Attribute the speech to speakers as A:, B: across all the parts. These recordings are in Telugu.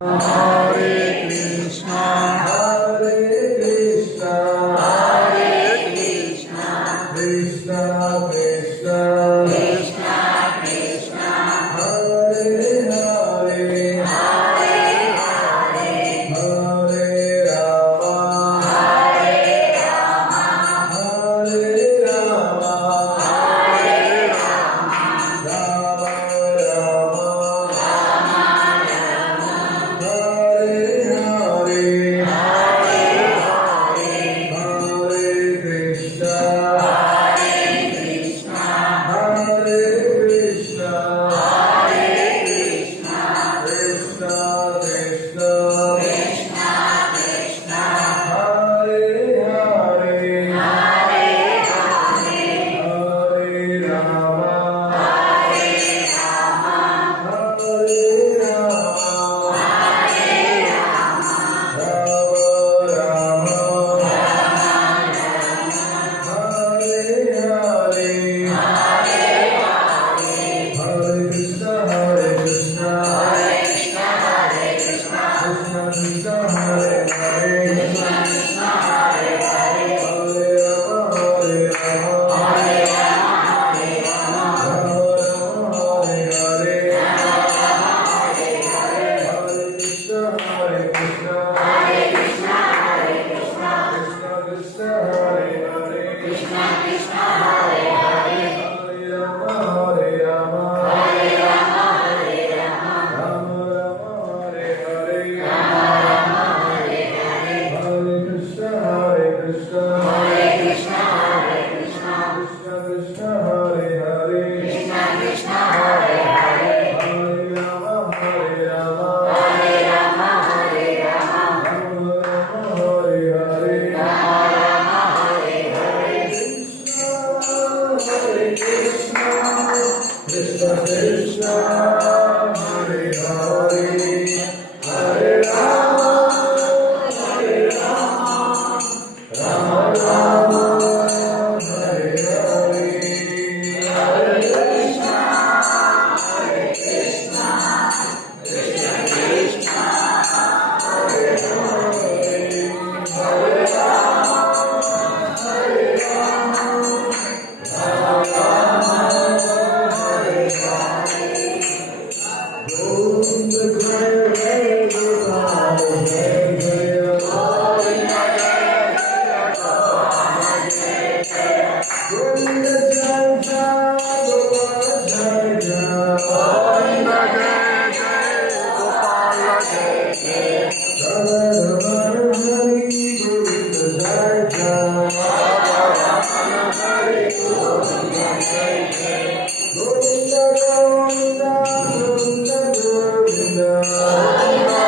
A: Hare Krishna,
B: Hare Krishna,
A: Krishna you.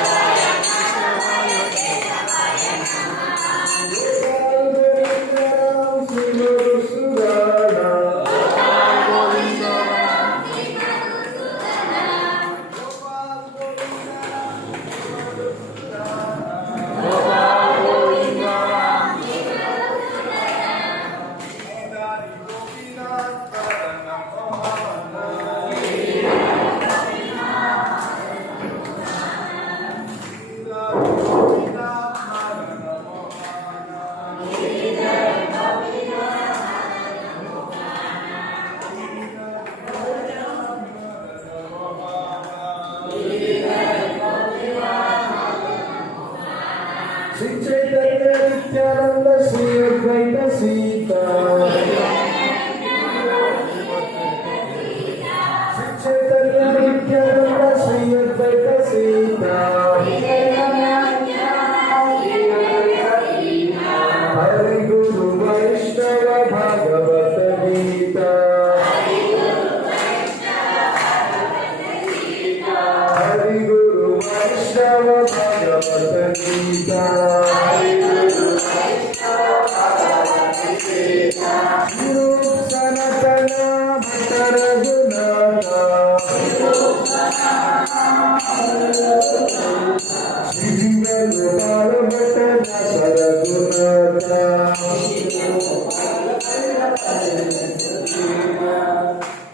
B: Shri Chaitanya Nityananda Shri Advaita Sita.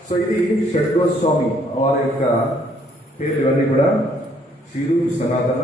B: So ఇది షడ్గోస్వామి వారి యొక్క పేర్లు ఇవన్నీ కూడా శ్రీరూపి సనాతన